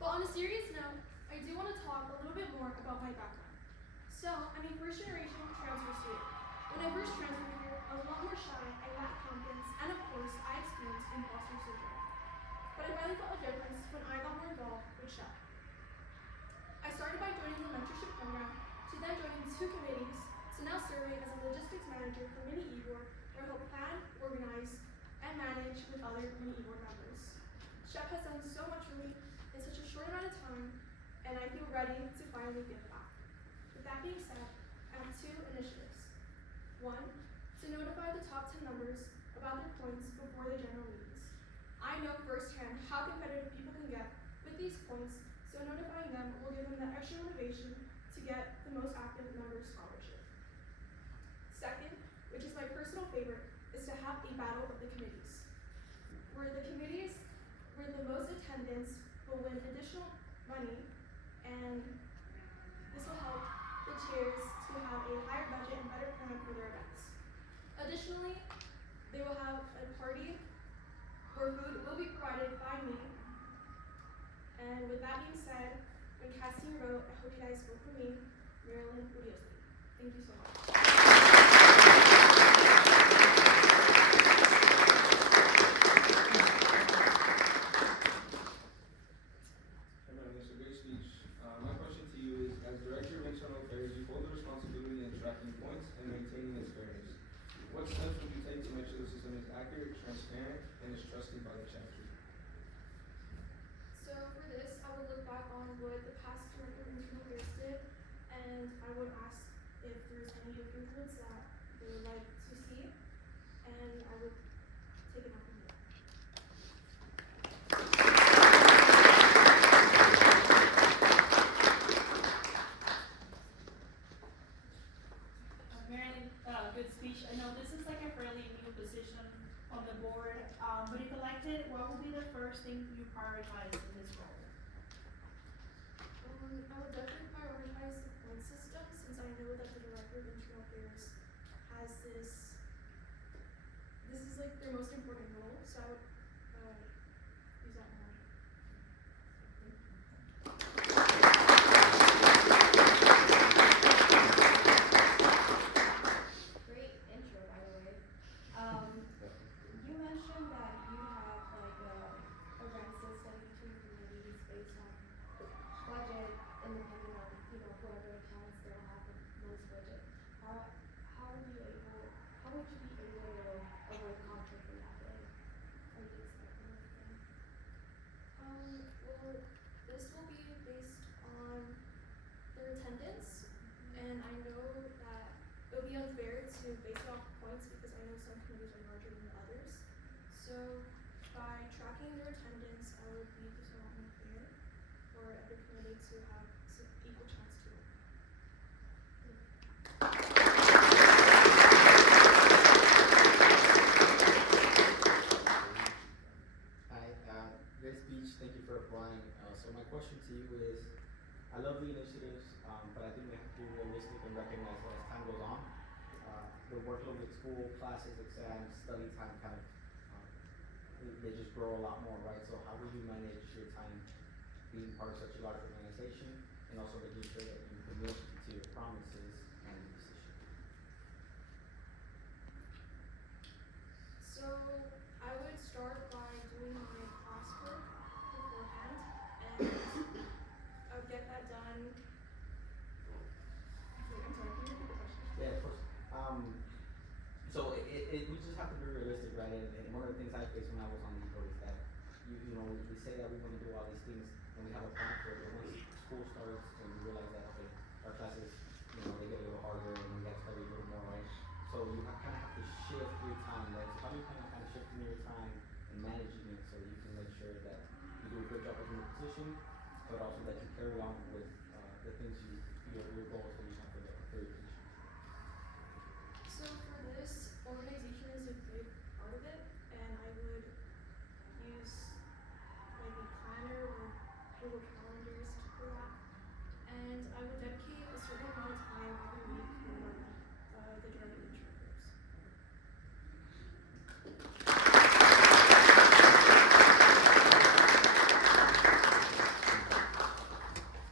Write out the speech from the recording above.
But on a serious note, I do want to talk a little bit more about my background. So, I'm a first generation transfer student. When I first transferred here, I was a lot more shy, I lacked confidence, and of course, I experienced imposter syndrome. But I finally felt a difference when I got more involved with SHPE. I started by joining the mentorship program, to then joining 2 committees, to now serving as a logistics manager for Mini eBoard, where I help plan, organize, and manage with other Mini eBoard members. SHPE has done so much for me in such a short amount of time, and I feel ready to finally give back. With that being said, I have 2 initiatives. 1, to notify the top 10 members about their points before the general meetings. I know firsthand how competitive people can get with these points, so notifying them will give them that extra motivation to get the most active member scholarship. 2nd, which is my personal favorite, is to have a battle of the committees, where the committees with the most attendance will win additional money, and this will help the chairs to have a higher budget and better plan for their events. Additionally, they will have a party where food will be provided by me. And with that being said, when casting your vote, I hope you guys vote for me, Marylin, Uriostegui. Thank you so much. That's a great speech. My question to you is, as Director of Internal Affairs, you hold the responsibility in tracking points and maintaining its fairness. What steps would you take to make sure the system is accurate, transparent, and is trusted by the chapter? So for this, I would look back on what the past Director of Internal Affairs did, and I would ask if there's any improvements that they would like to see, and I would take it on from there. Marylin, good speech. I know this is like a fairly new position on the board, but if elected, what would be the first thing you prioritize in this role? I would definitely prioritize the point system, since I know that the Director of Internal Affairs has this is like their most important role, so I would use that more. Great intro, by the way. You mentioned that you have like a ranking study between communities based on budget, independent of whoever accounts they'll have the most budget. How would you be able to avoid conflict in that way? Are you expecting anything? Well, this will be based on their attendance, and I know that it would be unfair to base it off points because I know some committees are larger than others. So by tracking their attendance, I would make this a lot more fair for every committee to have equal chance to win. Hi, great speech. Thank you for applying. So my question to you is, I love the initiatives, but I think we have to be realistic and recognize that as time goes on, the workload with school, classes, exams, study time kind of, they just grow a lot more, right? So how will you manage your time being part of such a large organization, and also making sure that you commit to your promises and your decisions? So I would start by doing my classwork beforehand, and I would get that done. Wait, I'm sorry, can you repeat the question? Yeah, of course. So we just have to be realistic, right? And one of the things I faced when I was on the board is that we say that we want to do all these things and we have a plan for it, but once school starts and we realize that okay, our classes, they get a little harder and we have to study a little more, right? So you kind of have to shift your time, right? So how do you kind of shifting your time and managing it so you can make sure that you do a good job in your position, but also that you carry on with the things your goals